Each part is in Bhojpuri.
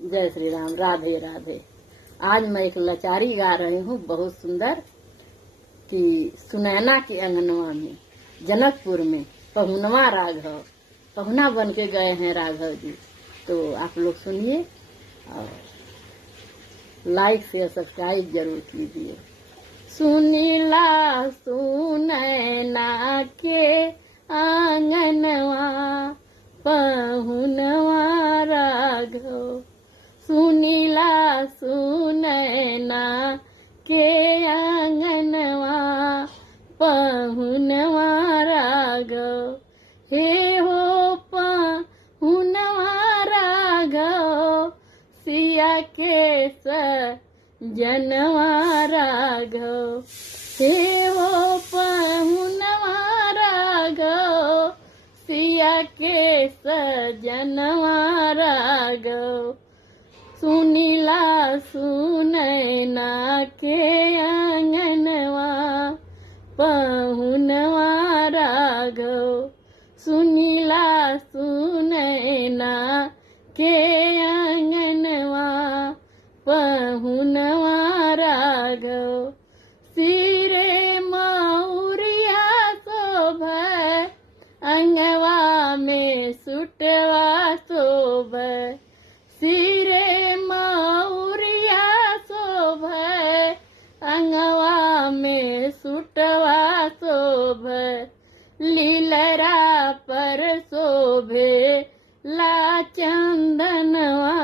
जय श्री राम। राधे राधे। आज मैं एक लाचारी गा रही हूँ बहुत सुंदर कि सुनैना के अंगनवा में जनकपुर में पहुनवा राघव पहुना बन के गए हैं राघव जी। तो आप लोग सुनिए और लाइक शेयर सब्सक्राइब जरूर कीजिए। सुनीला सुनैना के आंगनवा पहुनवा राघव, सुनीला सुनैना के आंगनवा पहुनवा राघव। हे हो पहुनवा राघव, सिया के सजनवा राघव। हे हो पहुनवा राघव, सिया के सजनवा राघव। सुनीला सुनैना के आंगनवा पहुनवा राघव, सुनीला सुनैना के आंगनवा पहुनवा राघव। सिरे मौरिया शोभै, अंगवा में सुटवा शोभै। सिरे मौरिया शोभै, अंगवा में सुटवा शोभै। लीलरा पर शोभे ला चंदनवा,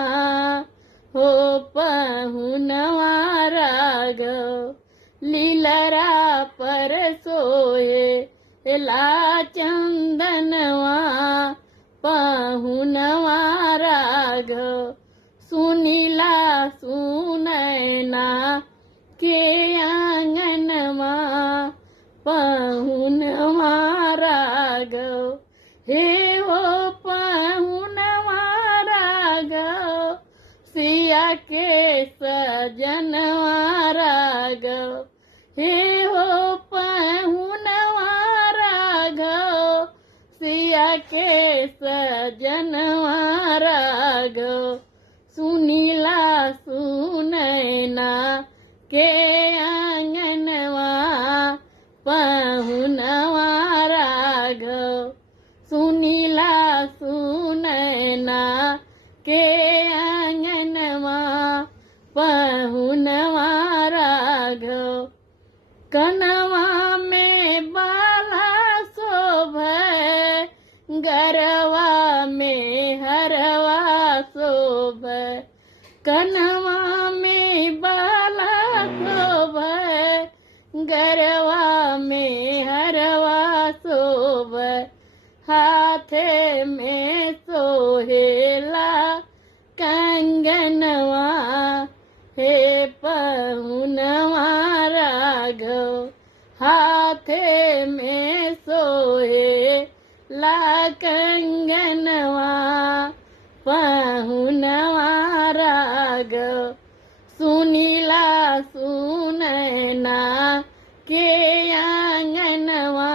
हो पहुनवा राघव। लीलरा पर सोहे ला चंदनवा पहुनवा राघव। सुनीला सुनैना के आंगनवा पहुनवा राघव। हे हो पहुनवा राघव, सिया के सजनवा राघव। हे हो पहुनवा राघव, सिया के सजनवा राघव। सुनीला सुनैना के आंगनवा पहुनवा राघव, सुनीला सुनैना के आंगनवा पहुनवा राघव। कनवा में बाला शोभै, गरवा में हरवा शोभै। कनवा में बाला शोभै, गरवा में हरवा शोभै। हाथे में सोहेला कंगनवा, हे पहुनवा राघव। हाथे में सोहे ला कंगनवा पहुनवा राघव। सुनीला सुनैना के आंगनवा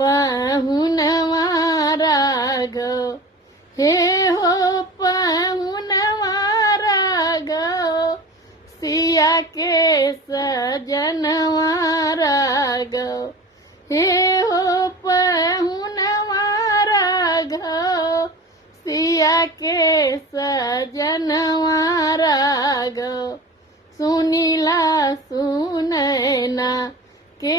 पहुनवा राघव। हे हो पहुनवा राघव, सिया के सजनवा राघव। हे हो पहुनवा राघव, सिया के सजनवा राघव। सुनीला सुनैना के